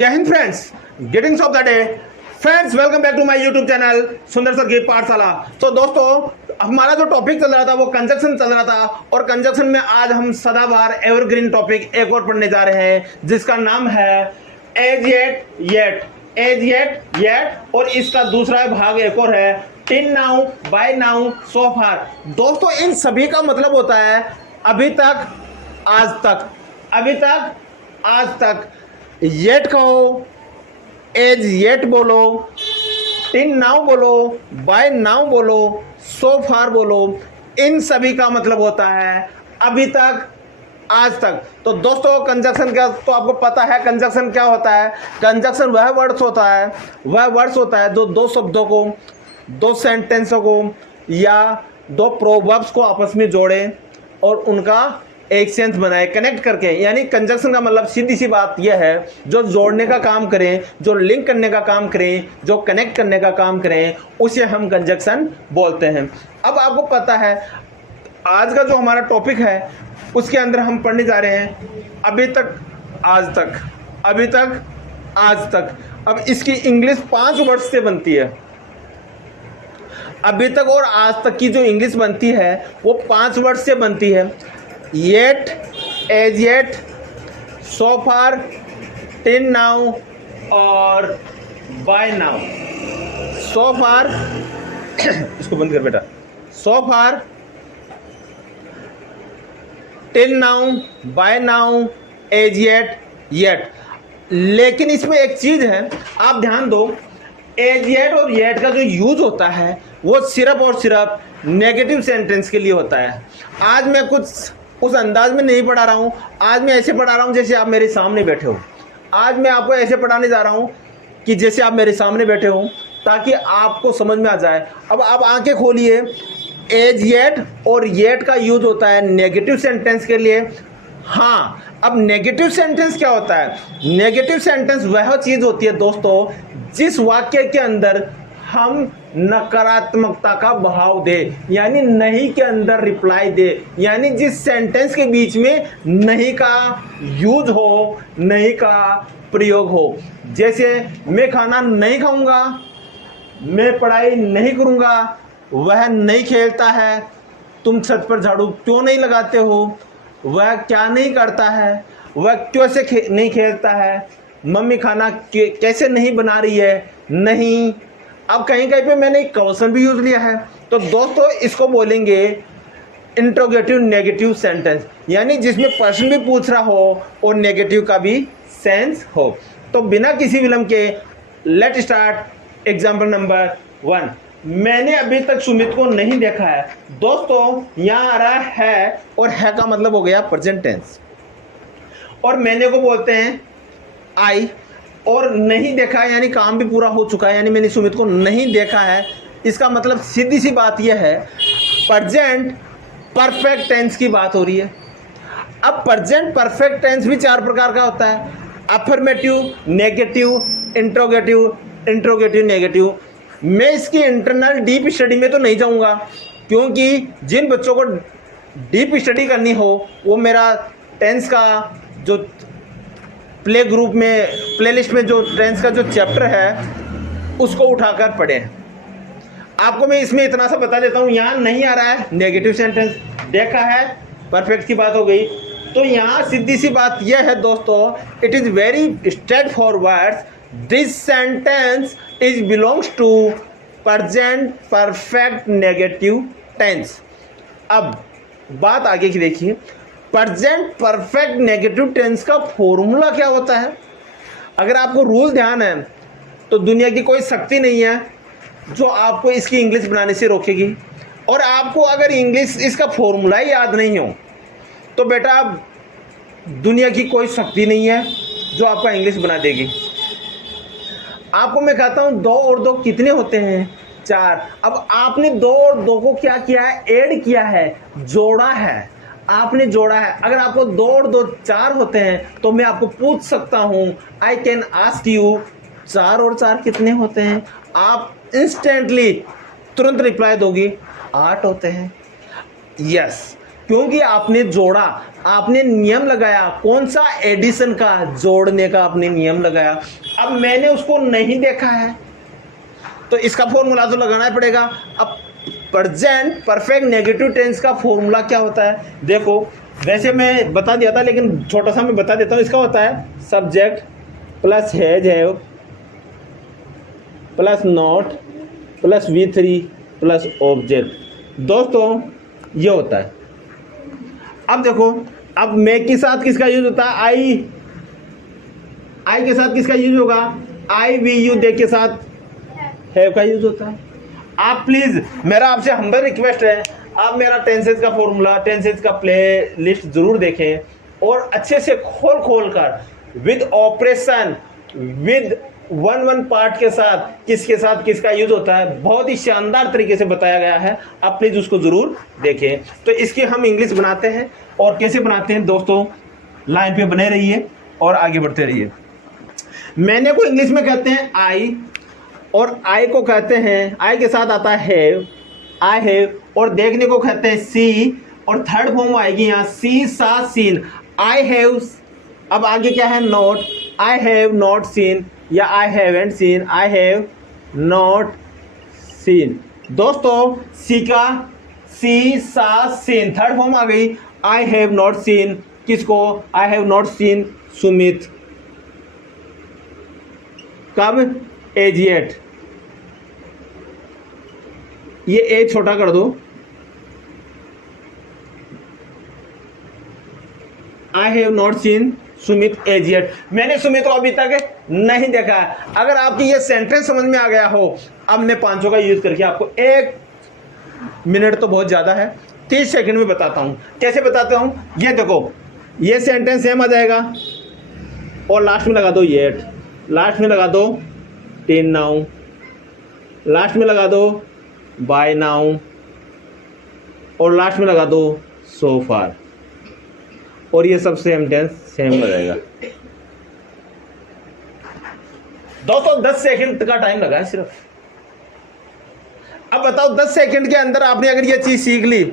जय हिंद friends, greetings of the day. Friends, welcome back to my YouTube channel Sundar sir की पाठशाला। तो दोस्तों, हमारा जो टॉपिक चल रहा था वो कंजक्शन चल रहा था, और कंजक्शन में आज हम सदाबहार एवरग्रीन टॉपिक एक और पढ़ने जा रहे हैं जिसका नाम है as yet yet. As yet yet, और इसका दूसरा भाग एक और है till now, by now, so far. दोस्तों, इन सभी का मतलब होता है अभी तक, आज तक, अभी तक, आज तक। येट कहो, एज येट बोलो, टिल नाउ बोलो, बाय नाउ बोलो, सो फार बोलो। इन सभी का मतलब होता है अभी तक, आज तक। तो दोस्तों, कंजक्शन क्या, तो आपको पता है कंजक्शन क्या होता है। कंजक्शन वह वर्ड्स होता है जो दो शब्दों को, दो सेंटेंसों को या दो प्रोवर्ब्स को आपस में जोड़े और उनका एक सेंस बनाए कनेक्ट करके। यानी कंजक्शन का मतलब सीधी सी बात यह है, जो जोड़ने का काम करें, जो लिंक करने का काम करें, जो कनेक्ट करने का काम करें, उसे हम कंजक्शन बोलते हैं। अब आपको पता है आज का जो हमारा टॉपिक है उसके अंदर हम पढ़ने जा रहे हैं अभी तक, आज तक, अभी तक, आज तक। अब इसकी इंग्लिश 5 वर्ड्स से बनती है। अभी तक और आज तक की जो इंग्लिश बनती है वो 5 वर्ड्स से बनती है। Yet, as yet, so far, till now और बाय नाउ। सो फार इसको बंद कर बेटा। So far, till now, by now, as yet, yet. लेकिन इसमें एक चीज है, आप ध्यान दो, एज येट और येट का जो यूज होता है वो सिर्फ और सिर्फ नेगेटिव सेंटेंस के लिए होता है। आज मैं कुछ उस अंदाज में नहीं पढ़ा रहा हूँ, आज मैं ऐसे पढ़ा रहा हूँ जैसे आप मेरे सामने बैठे हो। आज मैं आपको ऐसे पढ़ाने जा रहा हूँ कि जैसे आप मेरे सामने बैठे हो, ताकि आपको समझ में आ जाए। अब आप आंखें खोलिए, एज येट और येट का यूज होता है नेगेटिव सेंटेंस के लिए। हाँ, अब नेगेटिव सेंटेंस क्या होता है? नेगेटिव सेंटेंस वह चीज होती है दोस्तों जिस वाक्य के अंदर हम नकारात्मकता का भाव दे, यानी नहीं के अंदर रिप्लाई दे, यानी जिस सेंटेंस के बीच में नहीं का यूज हो, नहीं का प्रयोग हो। जैसे मैं खाना नहीं खाऊंगा, मैं पढ़ाई नहीं करूंगा, वह नहीं खेलता है, तुम छत पर झाड़ू क्यों नहीं लगाते हो, वह क्या नहीं करता है, वह क्यों से नहीं खेलता है, मम्मी खाना कैसे नहीं बना रही है, नहीं। अब कहीं कहीं पे मैंने एक क्वेश्चन भी यूज लिया है। तो दोस्तों, इसको बोलेंगे इंट्रोगेटिव नेगेटिव सेंटेंस, यानी जिसमें प्रश्न भी पूछ रहा हो और नेगेटिव का भी सेंस हो। तो बिना किसी विलंब के लेट स्टार्ट एग्जाम्पल नंबर 1। मैंने अभी तक सुमित को नहीं देखा है। दोस्तों, यहाँ आ रहा है और है का मतलब हो गया प्रेजेंट टेंस, और मैंने को बोलते हैं आई, और नहीं देखा है यानी काम भी पूरा हो चुका है, यानी मैंने सुमित को नहीं देखा है। इसका मतलब सीधी सी बात यह है, प्रेजेंट परफेक्ट टेंस की बात हो रही है। अब प्रेजेंट परफेक्ट टेंस भी 4 प्रकार का होता है, affirmative, negative, interrogative, interrogative negative. मैं इसकी इंटरनल डीप स्टडी में तो नहीं जाऊंगा, क्योंकि जिन बच्चों को डीप स्टडी करनी हो वो मेरा टेंस का जो प्ले ग्रुप में, प्लेलिस्ट में जो टेंस का जो चैप्टर है उसको उठाकर पढ़ें। आपको मैं इसमें इतना सा बता देता हूँ, यहाँ नहीं आ रहा है नेगेटिव सेंटेंस, देखा है परफेक्ट की बात हो गई। तो यहाँ सीधी सी बात यह है दोस्तों, it is very straight forward, this sentence is belongs to present perfect negative tense. अब बात आगे की देखिए, प्रेजेंट परफेक्ट नेगेटिव टेंस का फॉर्मूला क्या होता है। अगर आपको रूल ध्यान है तो दुनिया की कोई शक्ति नहीं है जो आपको इसकी इंग्लिश बनाने से रोकेगी। और आपको अगर इंग्लिश इसका फॉर्मूला ही याद नहीं हो तो बेटा आप दुनिया की कोई शक्ति नहीं है जो आपका इंग्लिश बना देगी। आपको मैं कहता हूँ 2 और 2 कितने होते हैं? 4। अब आपने 2 और 2 को क्या किया है? ऐड किया है, जोड़ा है, आपने जोड़ा है। अगर आपको 2 और 2 4 होते हैं तो मैं आपको पूछ सकता हूं, आई कैन आस्क यू 4 और 4 कितने होते हैं? आप इंस्टेंटली तुरंत रिप्लाई दोगी 8 होते हैं। यस, क्योंकि आपने जोड़ा, आपने नियम लगाया। कौन सा? एडिशन का, जोड़ने का आपने नियम लगाया। अब मैंने उसको नहीं देखा है तो इसका फॉर्मूला तो लगाना ही पड़ेगा। अब प्रेजेंट परफेक्ट नेगेटिव टेंस का फॉर्मूला क्या होता है? देखो, वैसे मैं बता दिया था लेकिन छोटा सा मैं बता देता हूँ। इसका होता है subject plus has have plus not plus V3 plus object. दोस्तों ये होता है। अब देखो, अब मैं के साथ किसका यूज होता है? आई के साथ किसका यूज होगा? आई वी यू दे के साथ हैव का यूज होता है। आप प्लीज, मेरा आपसे हम्बल रिक्वेस्ट है, आप मेरा टेंसेज का फॉर्मूला, टेंसेज का प्ले लिस्ट जरूर देखें और अच्छे से खोल कर with operation, with one part के साथ किसका यूज होता है, बहुत ही शानदार तरीके से बताया गया है। आप प्लीज उसको जरूर देखें। तो इसकी हम इंग्लिश बनाते हैं, और कैसे बनाते हैं दोस्तों, लाइन पे बने रहिए और आगे बढ़ते रहिए। मैंने को इंग्लिश में कहते हैं आई, और आई को कहते हैं, आई के साथ आता है हैव, आई हैव, और देखने को कहते हैं सी, और थर्ड फॉर्म आएगी यहाँ सी सा सीन, आई हैव। अब आगे क्या है? Not, I have not seen या I haven't seen, I have not seen. दोस्तों सी का सी सा सीन, थर्ड फॉर्म आ गई आई हैव नॉट सीन। किसको? I have not seen Sumit. कब? As yet. ये ए छोटा कर दो, I have not seen Sumit as yet. मैंने सुमित को अभी तक नहीं देखा है। अगर आपकी ये सेंटेंस समझ में आ गया हो, अब मैं 500 का यूज करके आपको 1 मिनट तो बहुत ज्यादा है, 30 सेकंड में बताता हूं। कैसे बताता हूं? ये देखो, ये सेंटेंस सेम आ जाएगा और लास्ट में लगा दो येट, लास्ट में लगा दो टिल नाउ, लास्ट में लगा दो बाय नाउ, और लास्ट में लगा दो सो फार, और ये सब सेंटेंस सेम हो जाएगा। दोस्तों 10 सेकंड का टाइम लगा है सिर्फ। अब बताओ 10 सेकंड के अंदर आपने अगर ये चीज सीख ली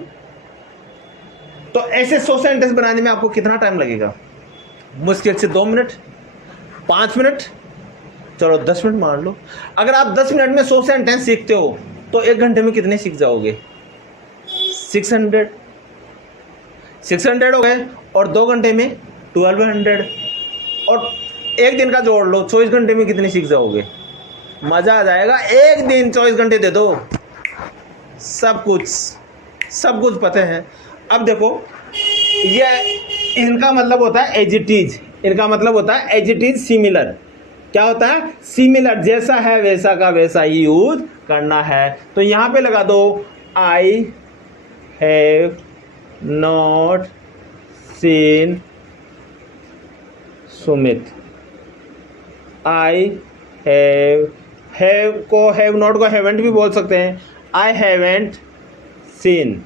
तो ऐसे 100 सेंटेंस बनाने में आपको कितना टाइम लगेगा? मुश्किल से 2 मिनट, 5 मिनट, चलो 10 मिनट मान लो। अगर आप 10 मिनट में 100 सेंटेंस सीखते हो तो 1 घंटे में कितने सीख जाओगे? 600 हो गए, और 2 घंटे में 1200, और एक दिन का जोड़ लो, 24 घंटे में कितने सीख जाओगे? मजा आ जाएगा। एक दिन 24 घंटे दे दो, सब कुछ पता है। अब देखो, ये इनका मतलब होता है एज इट इज, इनका मतलब होता है एज इट इज सिमिलर। क्या होता है? सिमिलर, जैसा है वैसा का वैसा ही यूज करना है। तो यहां पे लगा दो I have not seen Sumit. I have को, हैव नॉट को हैवेंट भी बोल सकते हैं। आई haven't seen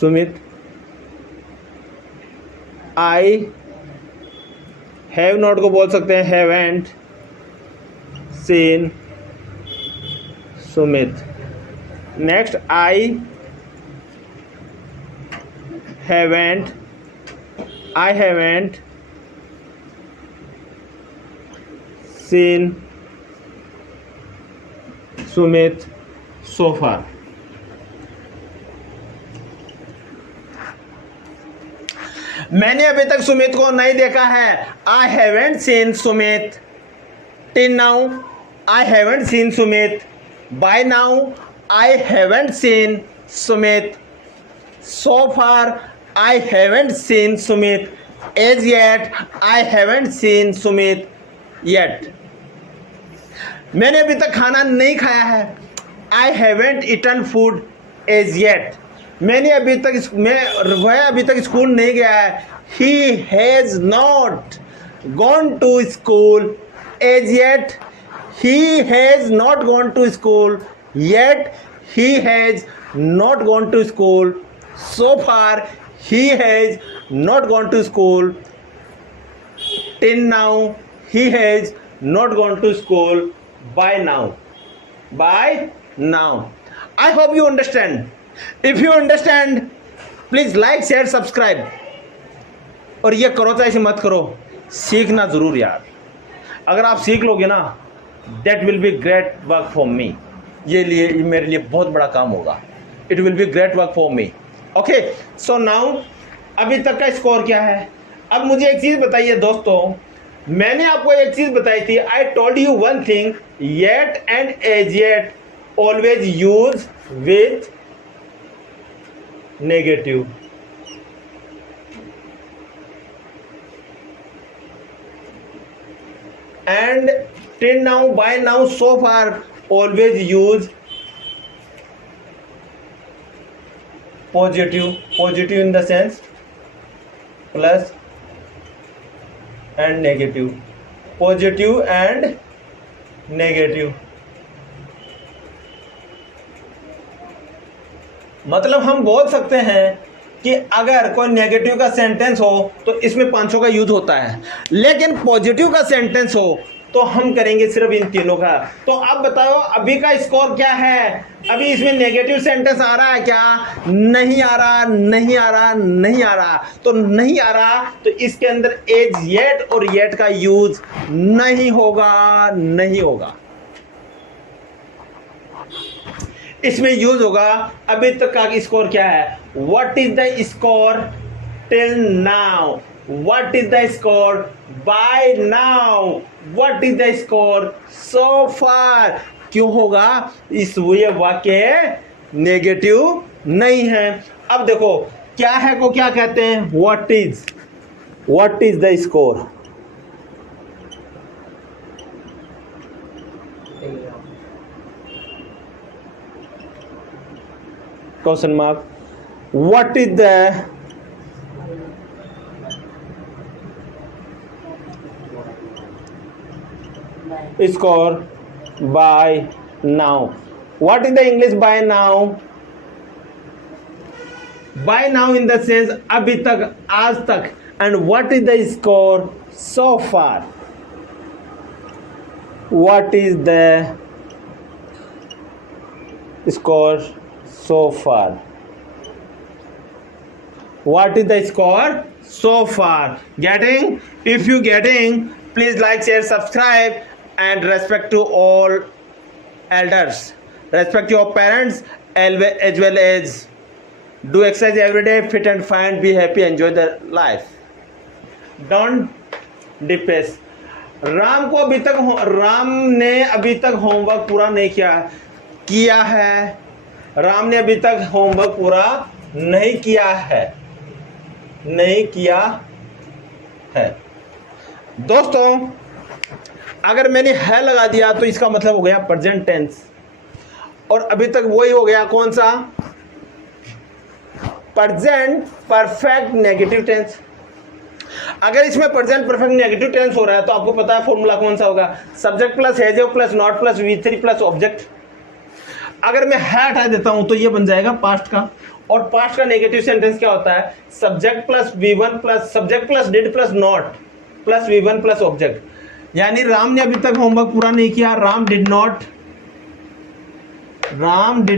Sumit. I have not को बोल सकते हैं हैवेंट सीन सुमित। नेक्स्ट, आई haven't seen Sumit so far। मैंने अभी तक सुमित को नहीं देखा है। I haven't seen Sumit till now, I haven't seen Sumit by now, I haven't seen Sumit so far, I haven't seen Sumit as yet, I haven't seen Sumit yet। मैंने अभी तक खाना नहीं खाया है। I haven't eaten food as yet। मैंने अभी तक वह अभी तक स्कूल नहीं गया है। He has not gone to school as yet। He has not gone to school yet। He has not gone to school so far। He has not gone to school till now। He has not gone to school by now। I hope you understand। If you understand please like share subscribe, और ये करो चाहे इसे मत करो, सीखना जरूर यार। अगर आप सीख लोगे ना, that will be great work for me, ये मेरे लिए बहुत बड़ा काम होगा। It will be great work for me. Okay, so now अभी तक का स्कोर क्या है? अब मुझे एक चीज बताइए दोस्तों, मैंने आपको एक चीज बताई थी, I told you one thing, yet and as yet always use with negative. And till now, by now, so far, always use positive in the sense plus and negative, positive and negative। मतलब हम बोल सकते हैं कि अगर कोई negative का sentence हो तो इसमें पांचों का यूज होता है, लेकिन पॉजिटिव का सेंटेंस हो तो हम करेंगे सिर्फ इन तीनों का। तो अब बताओ अभी का स्कोर क्या है? अभी इसमें नेगेटिव सेंटेंस आ रहा है क्या? नहीं आ रहा, नहीं आ रहा, नहीं आ रहा। तो नहीं आ रहा तो इसके अंदर एज येट और येट का यूज नहीं होगा, नहीं होगा। इसमें यूज होगा। अभी तक का स्कोर क्या है? What is the score till now? What is the score by now? What is the score so far? क्यों होगा? इस ये वाक्य नेगेटिव नहीं है। अब देखो क्या है को क्या कहते हैं? What is the score? Question mark. What is the score by now? What is the English by now? By now in the sense अभी तक, आज तक। And what is the score so far? What is the score so far? What is the score so far? Getting? If you getting, please like, share, subscribe, and respect to all elders, respect your parents, as well as do exercise every day, fit and fine, be happy, enjoy the life, don't depress। Ram ने अभी तक homework पूरा नहीं किया है। राम ने अभी तक होमवर्क पूरा नहीं किया है दोस्तों। अगर मैंने है लगा दिया तो इसका मतलब हो गया प्रेजेंट टेंस, और अभी तक वही हो गया कौन सा? Present perfect negative tense. अगर इसमें प्रेजेंट परफेक्ट नेगेटिव टेंस हो रहा है तो आपको पता है फॉर्मूला कौन सा होगा? Subject plus has plus not plus V3 plus object. अगर मैं है हटा देता हूं तो ये बन जाएगा पास्ट का, और पास्ट का नेगेटिव सेंटेंस क्या होता है? Subject plus V1 plus subject plus did plus not plus V1 plus object. यानी राम ने अभी तक होमवर्क पूरा नहीं किया। Ram did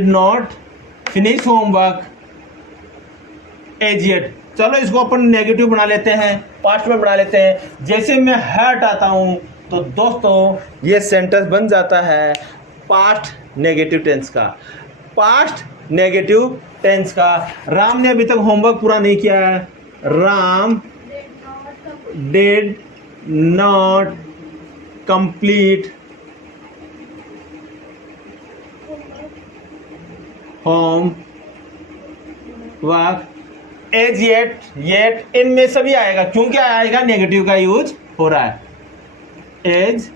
not finish homework as yet. चलो इसको अपन नेगेटिव बना लेते हैं, पास्ट में बना लेते हैं। जैसे मैं हटाता हूं तो दोस्तों ये सेंटेंस बन जाता है पास्ट नेगेटिव टेंस का। पास्ट नेगेटिव टेंस का। राम ने अभी तक होमवर्क पूरा नहीं किया है। Ram did not complete homework as yet इनमें सभी आएगा। क्योंकि आएगा नेगेटिव का यूज हो रहा है, as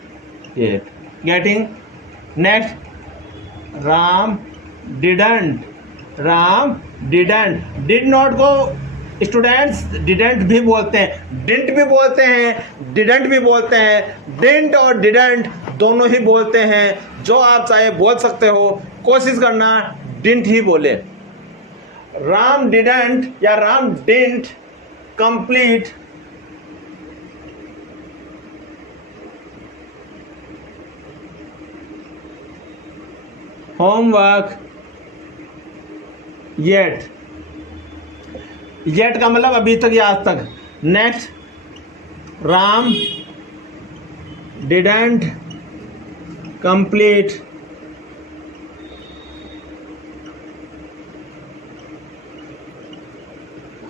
yet. Getting? Next, Ram didn't did not को स्टूडेंट्स डिडंट भी बोलते हैं, डिडंट भी बोलते हैं, डिडंट और डिडंट दोनों ही बोलते हैं। जो आप चाहे बोल सकते हो, कोशिश करना डिडंट ही बोले। राम डिडंट या Ram didn't complete homework yet, yet का मतलब अभी तक या आज तक। Next, Ram didn't complete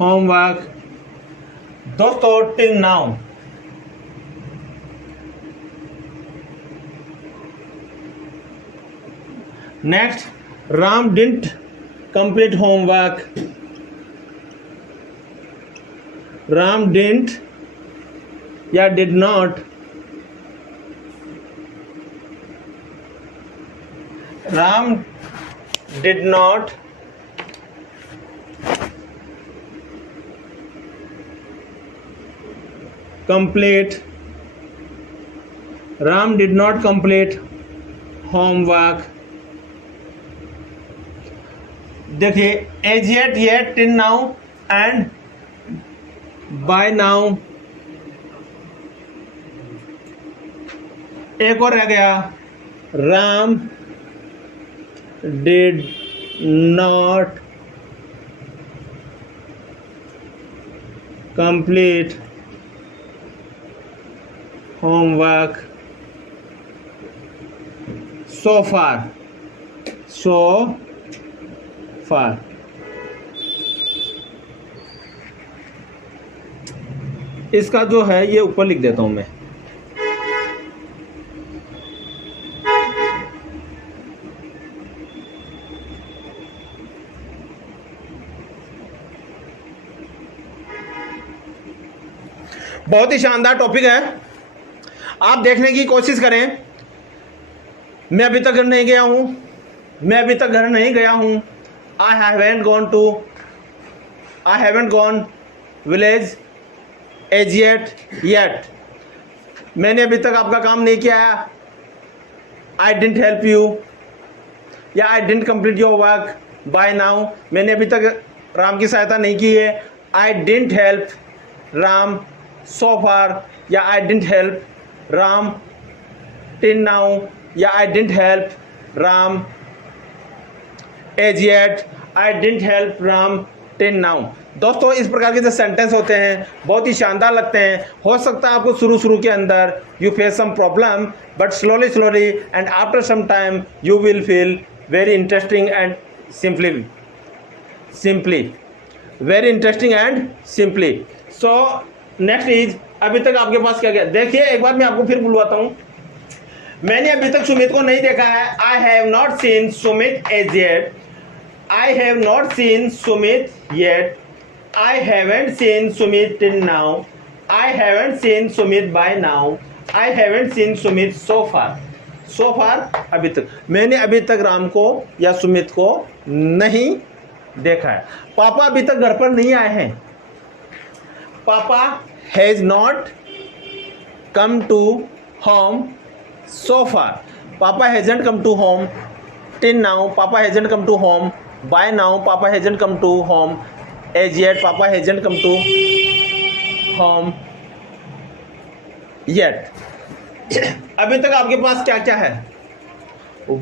homework दोस्तों till now. Next, Ram didn't complete homework, Ram didn't या did not, Ram did not complete, Ram did not complete homework। देखिए as yet, yet, till now and by now। एक और रह गया, Ram did not complete homework so far, so far। इसका जो है ये ऊपर लिख देता हूं मैं। बहुत ही शानदार टॉपिक है, आप देखने की कोशिश करें। मैं अभी तक घर नहीं गया हूं, मैं अभी तक घर नहीं गया हूं। I haven't gone village as yet. मैंने अभी तक आपका काम नहीं किया है। आई डिडंट हेल्प यू या I didn't complete your work by now. मैंने अभी तक राम की सहायता नहीं की है। I didn't help Ram so far या I didn't help Ram till now या I didn't help Ram as yet, I didn't help Ram till now. दोस्तों इस प्रकार के जो सेंटेंस होते हैं बहुत ही शानदार लगते हैं। हो सकता है आपको शुरू के अंदर you face some problem, but slowly and after some time you will feel very interesting and simply very interesting and simply. So next is, अभी तक आपके पास क्या क्या। देखिए एक बार मैं आपको फिर बुलवाता हूं। मैंने अभी तक सुमित को नहीं देखा है। I have not seen Sumit as yet, I have not seen Sumit yet, I haven't seen Sumit till now, I haven't seen Sumit by now, I haven't seen Sumit so far अभी तक। मैंने अभी तक राम को या सुमित को नहीं देखा है। पापा अभी तक घर पर नहीं आए हैं। Papa has not come to home so far, Papa hasn't come to home till now, Papa hasn't come to home by now, Papa hasn't come to home as yet, Papa hasn't come to home yet। अभी तक आपके पास क्या क्या है?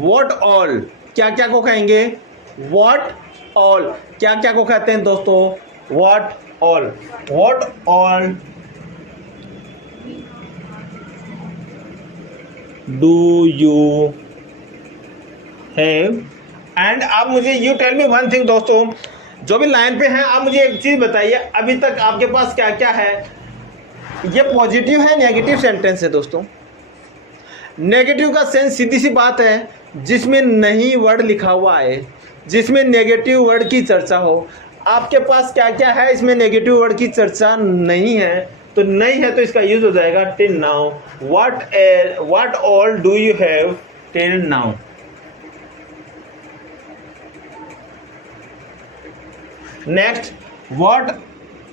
What all, क्या क्या को कहेंगे? What all, क्या क्या को कहते हैं दोस्तों? What all, what all do you have। And आप मुझे you tell me one thing दोस्तों, जो भी लाइन पे हैं आप मुझे एक चीज़ बताइए, अभी तक आपके पास क्या क्या है? ये पॉजिटिव है नेगेटिव सेंटेंस है दोस्तों। नेगेटिव का सेंस सीधी सी बात है जिसमें नहीं वर्ड लिखा हुआ है, जिसमें नेगेटिव वर्ड की चर्चा हो। आपके पास क्या क्या है इसमें नेगेटिव वर्ड की चर्चा नहीं है, तो नहीं है तो इसका यूज हो जाएगा till now. What all do you have till now. Next, what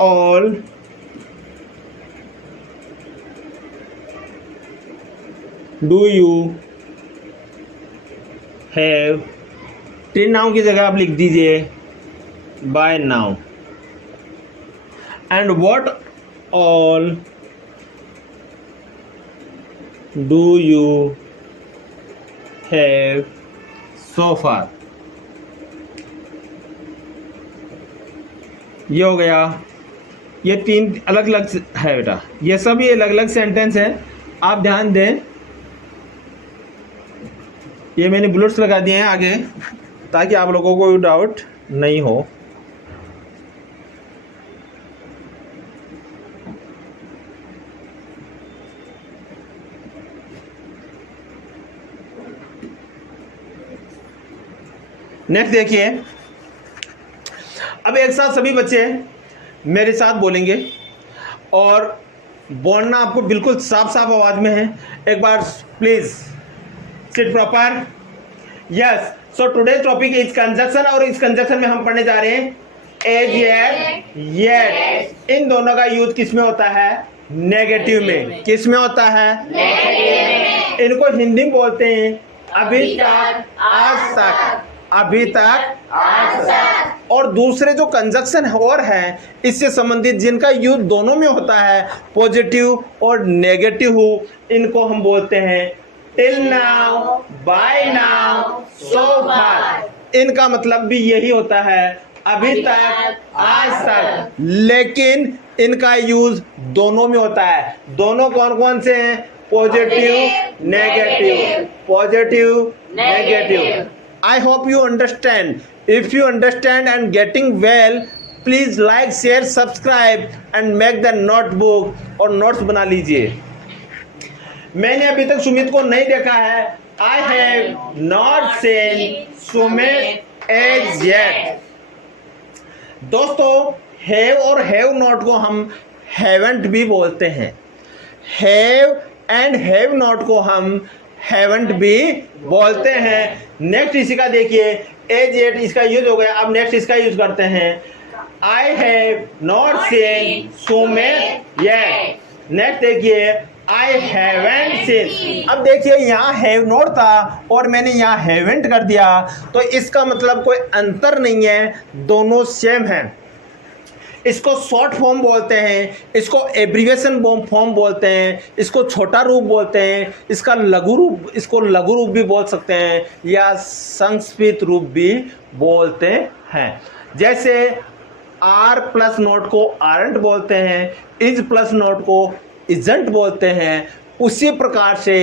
all do you have till now की जगह आप लिख दीजिए by now. And what all do you have so far। ये हो गया, ये 3 अलग अलग है बेटा, ये सब ये अलग अलग सेंटेंस है, आप ध्यान दें। ये मैंने बुलेट्स लगा दिए हैं आगे ताकि आप लोगों को डाउट नहीं हो। नेक्स्ट देखिए, अब एक साथ सभी बच्चे मेरे साथ बोलेंगे और बोलना आपको बिल्कुल साफ साफ आवाज में है। एक बार please sit proper. Yes, so today's topic is conjunction, और इस कंजक्शन में हम पढ़ने जा रहे हैं एज येट। इन दोनों का यूज किस में होता है? नेगेटिव में। किस में होता है? नेगेटिव में। इनको हिंदी में बोलते हैं अभी तक, आज तक, अभी तक, आज तक। और दूसरे जो कंजक्शन और है इससे संबंधित जिनका यूज दोनों में होता है, पॉजिटिव और नेगेटिव, इनको हम बोलते हैं till now, by now, so फार। इनका मतलब भी यही होता है अभी तक, आज तक, लेकिन इनका यूज दोनों में होता है। दोनों कौन कौन से हैं? Positive, negative, positive, negative. I hope you understand. If you understand and getting well, please like, share, subscribe and make the notebook और notes बना लीजिए। मैंने अभी तक सुमित को नहीं देखा है। I have not seen Sumit as yet. दोस्तों, have और have not को हम haven't भी बोलते हैं। have and have not को हम हैवंट भी बोलते हैं। नेक्स्ट इसी का देखिए, एज येट, इसका यूज हो गया। अब नेक्स्ट इसका यूज करते हैं, आई have not seen Sumit yet. Next देखिए, आई हैवंट सीन। अब देखिए यहाँ हैव नॉट था और मैंने यहाँ हैवंट कर दिया, तो इसका मतलब कोई अंतर नहीं है, दोनों सेम हैं। इसको शॉर्ट फॉर्म बोलते हैं, इसको एब्रीविएशन फॉर्म बोलते हैं, इसको छोटा रूप बोलते हैं, इसको लघु रूप भी बोल सकते हैं या संक्षिप्त रूप भी बोलते हैं। जैसे आर प्लस नोट को आरंट बोलते हैं, इज प्लस नोट को इजंट बोलते हैं, उसी प्रकार से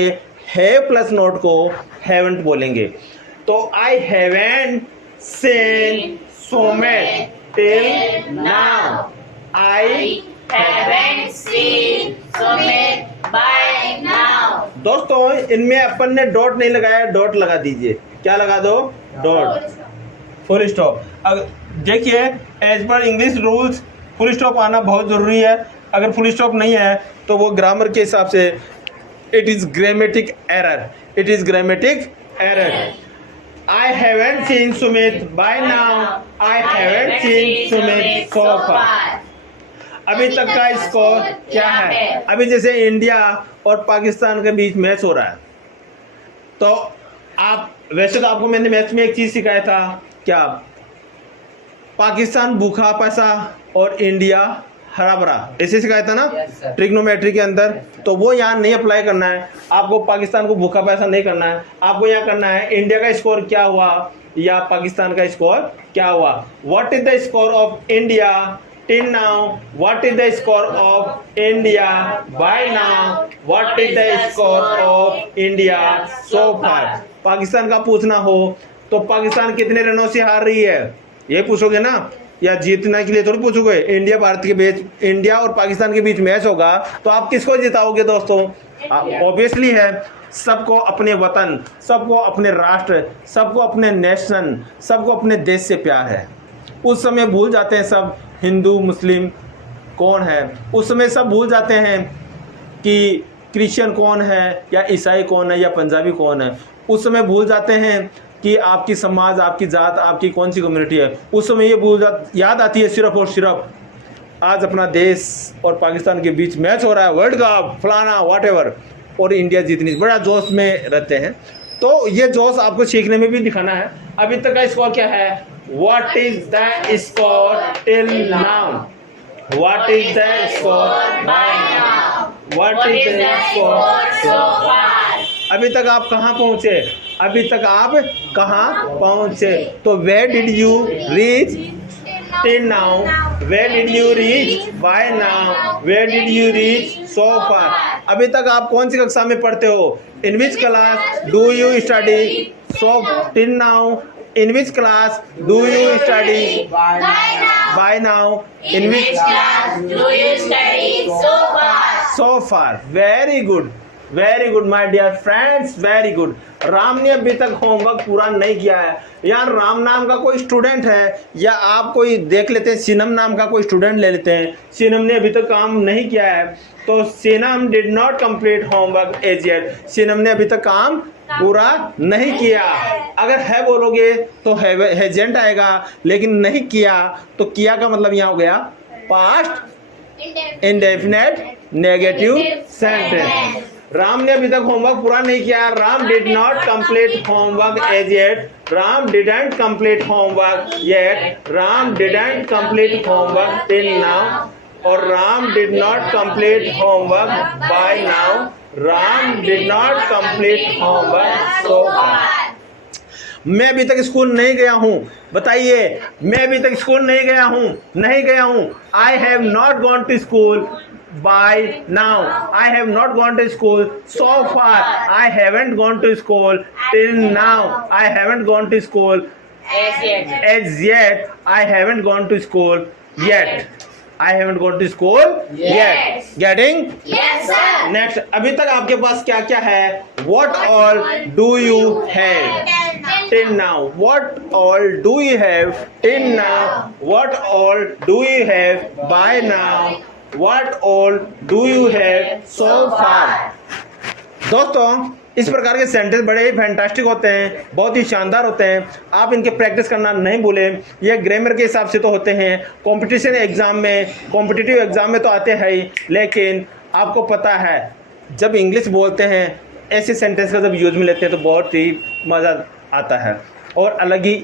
है प्लस नोट को हैवंट बोलेंगे। तो आई haven't scene Sumit till now. I haven't seen Sumit by now. दोस्तों, इनमें अपन ने डॉट नहीं लगाया, डॉट लगा दीजिए। क्या लगा दो? Dot, full stop. अब देखिए, as per English rules full stop आना बहुत ज़रूरी है। अगर फुल स्टॉप नहीं है तो वो ग्रामर के हिसाब से it is grammatic error, it is grammatic error. I haven't seen Sumit by now. I haven't seen Sumit so far. अभी तक का स्कोर क्या है? अभी जैसे इंडिया और पाकिस्तान के बीच मैच हो रहा है, तो आप वैसे तो आपको मैंने मैच में एक चीज सिखाया था, क्या? पाकिस्तान भूखा पैसा और इंडिया हरा भरा, ऐसे सिखाया था ना ट्रिग्नोमेट्री के अंदर। तो वो यहाँ नहीं अप्लाई करना है आपको, पाकिस्तान को भूखा पैसा नहीं करना है आपको। यहाँ करना है इंडिया का स्कोर क्या हुआ या पाकिस्तान का स्कोर क्या हुआ। What is the score of India till now, what is the score of India by now, what is the score of India so far. Pakistan का पूछना हो तो पाकिस्तान कितने रनों से हार रही है ये पूछोगे ना, या जीतने के लिए थोड़ी पूछोगे। इंडिया भारत के बीच, इंडिया और पाकिस्तान के बीच मैच होगा तो आप किसको जिताओगे दोस्तों? ऑब्वियसली है, सबको अपने वतन, सबको अपने राष्ट्र, सबको अपने नेशन, सबको अपने देश से प्यार है। उस समय भूल जाते हैं सब हिंदू मुस्लिम कौन है, उस समय सब भूल जाते हैं कि क्रिश्चियन कौन है या ईसाई कौन है या पंजाबी कौन है। उस समय भूल जाते हैं कि आपकी समाज, आपकी जात, आपकी कौन सी कम्युनिटी है। उस समय ये याद आती है सिर्फ और सिर्फ आज अपना देश और पाकिस्तान के बीच मैच हो रहा है, वर्ल्ड कप फलाना व्हाटएवर, और इंडिया जीतनी, बड़ा जोश में रहते हैं। तो ये जोश आपको सीखने में भी दिखाना है। अभी तक का स्कोर क्या है? What is the score till now, what is the score by now, what is the score so far. अभी तक आप कहाँ पहुँचे? अभी तक आप कहाँ पहुँचे? तो where did you reach? till now, where did you reach, why now, where did you reach so far। अभी तक आप कौन सी कक्षा में पढ़ते हो, in which class do you study so till now, in which class do you study by now, in which class do you study so far? so far। Very good my dear friends, very good. राम ने अभी तक homework पूरा नहीं किया है। यार राम नाम का कोई स्टूडेंट है, या आप कोई देख लेते हैं, सीनम नाम का कोई स्टूडेंट ले लेते हैं, सीनम ने अभी तक काम नहीं किया है, तो Seenam did not complete homework as yet. Seenam ने अभी तक काम पूरा नहीं किया। अगर है बोलोगे तो हैजेंट आएगा, लेकिन नहीं किया तो किया का मतलब यहाँ हो गया past indefinite negative sentence. Ram ने अभी तक होमवर्क पूरा नहीं किया। Ram did not complete homework as yet. Ram didn't complete homework yet. Ram didn't complete homework till now. और Ram did not complete homework by now. Ram did not complete homework so far. मैं अभी तक स्कूल नहीं गया हूँ। बताइए, मैं अभी तक स्कूल नहीं गया हूँ। I have not gone to school by now। I have not gone to school so far। I haven't gone to school till now। I haven't gone to school as yet। I haven't gone to school yet। I haven't gone to school yet। Getting? Yes sir। Next, अभी तक आपके पास क्या क्या है? What all do you have till now? What all do you have till now? What all do you have by now? What all do you have so far। दोस्तों, इस प्रकार के सेंटेंस बड़े ही फैंटास्टिक होते हैं, बहुत ही शानदार होते हैं। आप इनके प्रैक्टिस करना नहीं भूलें। ये ग्रामर के हिसाब से तो होते हैं, कॉम्पिटिशन एग्जाम में, कॉम्पिटिटिव एग्जाम में तो आते हैं ही, लेकिन आपको पता है जब इंग्लिश बोलते हैं ऐसे सेंटेंस का जब यूज में लेते हैं तो बहुत ही मज़ा आता है और अलग ही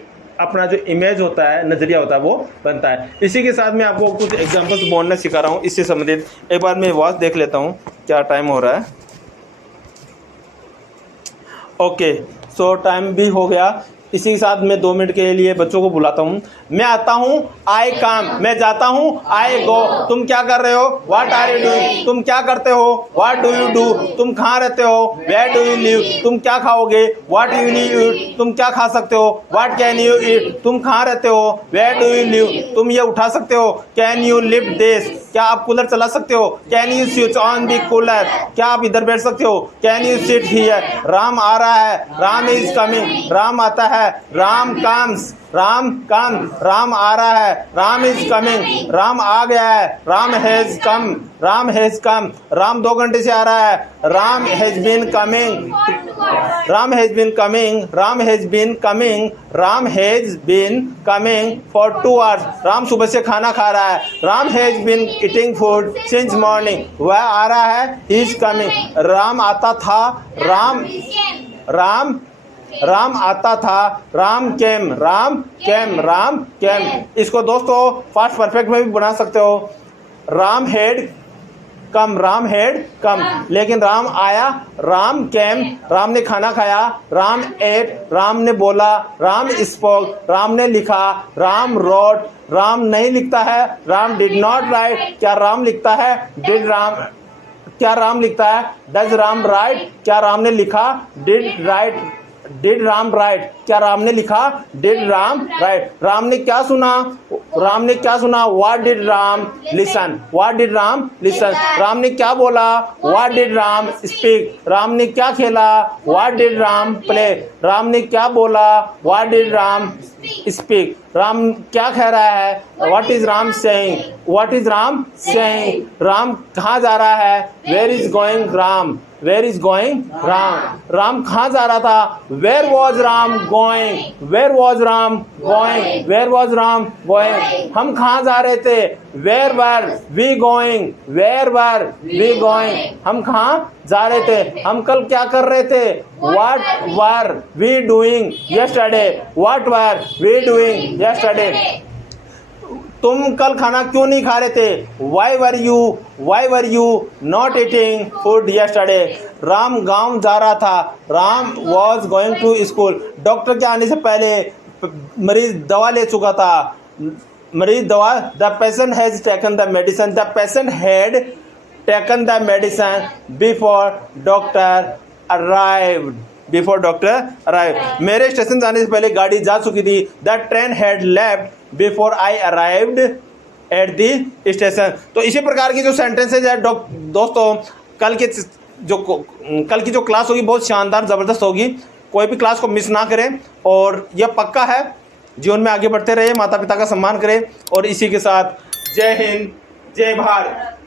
अपना जो इमेज होता है, नज़रिया होता है, वो बनता है। इसी के साथ मैं आपको कुछ एग्जांपल्स बोलना सिखा रहा हूँ इससे संबंधित। एक बार मैं वॉच देख लेता हूँ क्या टाइम हो रहा है। ओके, सो टाइम भी हो गया। इसी के साथ मैं 2 मिनट के लिए बच्चों को बुलाता हूँ। मैं आता हूँ, आई कम। मैं जाता हूँ, आई गो। तुम क्या कर रहे हो, व्हाट आर यू डूइंग। तुम क्या करते हो, व्हाट डू यू डू। तुम कहाँ रहते हो, वेयर डू यू लिव। तुम क्या खाओगे, व्हाट यू विल ईट। तुम क्या खा सकते हो, व्हाट कैन यू ईट। तुम कहाँ रहते हो, वेयर डू यू लिव। तुम ये उठा सकते हो, कैन यू लिफ्ट दिस। क्या आप कूलर चला सकते हो, can you switch on the cooler. क्या आप इधर बैठ सकते हो, can you sit here. Ram आ रहा है, राम इज कमिंग। राम आता है, राम कम्स। राम कम, राम आ रहा है, राम इज कमिंग। राम आ गया है, Ram has come. Ram has come, Ram 2 घंटे से आ रहा है, Ram has been coming. Ram has been coming, Ram has been coming, Ram has been coming for 2 hours. Ram सुबह से खाना खा रहा है, Ram has been eating food since morning. वह आ रहा है, ही इज कमिंग। राम आता था, राम आता था, राम केम। राम केम, राम केम। इसको दोस्तों फास्ट परफेक्ट में भी बना सकते हो। राम हेड कम, राम हेड कम। लेकिन राम आया, राम केम। राम ने खाना खाया, राम एट। राम ने बोला, राम स्पोक। राम ने लिखा, राम रोट। राम नहीं लिखता है, राम डिड नॉट राइट। क्या राम लिखता है, डिड राम। क्या राम लिखता है, डज राम राइट। क्या राम ने लिखा, did right. Did Ram right. क्या राम ने लिखा, डिड राम राइट। राम ने क्या सुना, राम ने क्या सुना, what did Ram listen. What did Ram listen. Ram ने क्या बोला, what did Ram speak. Ram ने क्या खेला, what did Ram play. Ram ने क्या बोला, what did Ram speak. Ram क्या कह रहा है, what is Ram saying. What is Ram saying. Ram कहाँ जा रहा है, where is going Ram. Where is going Ram. Ram कहाँ जा रहा था, where was Ram going. Where was Ram going. Where was Ram going. हम कहाँ जा रहे थे, where were we going. Where were we going. हम कहाँ जा रहे थे, हम कल क्या कर रहे थे, what were we doing yesterday. What were we doing yesterday. तुम कल खाना क्यों नहीं खा रहे थे, why were you not eating food yesterday. Ram गांव जा रहा था, Ram was going to school. Doctor के आने से पहले मरीज दवा ले चुका था, मरीज दवा, the patient has taken the medicine, the patient had taken the medicine before doctor arrived, before doctor arrive. मेरे स्टेशन जाने से पहले गाड़ी जा चुकी थी। The train had left before I arrived at the station. तो इसी प्रकार की जो सेंटेंसेज है दोस्तों, कल की जो क्लास होगी बहुत शानदार ज़बरदस्त होगी। कोई भी क्लास को मिस ना करें और यह पक्का है, जीवन में आगे बढ़ते रहिए, माता पिता का सम्मान करें। और इसी के साथ जय हिंद, जय भारत।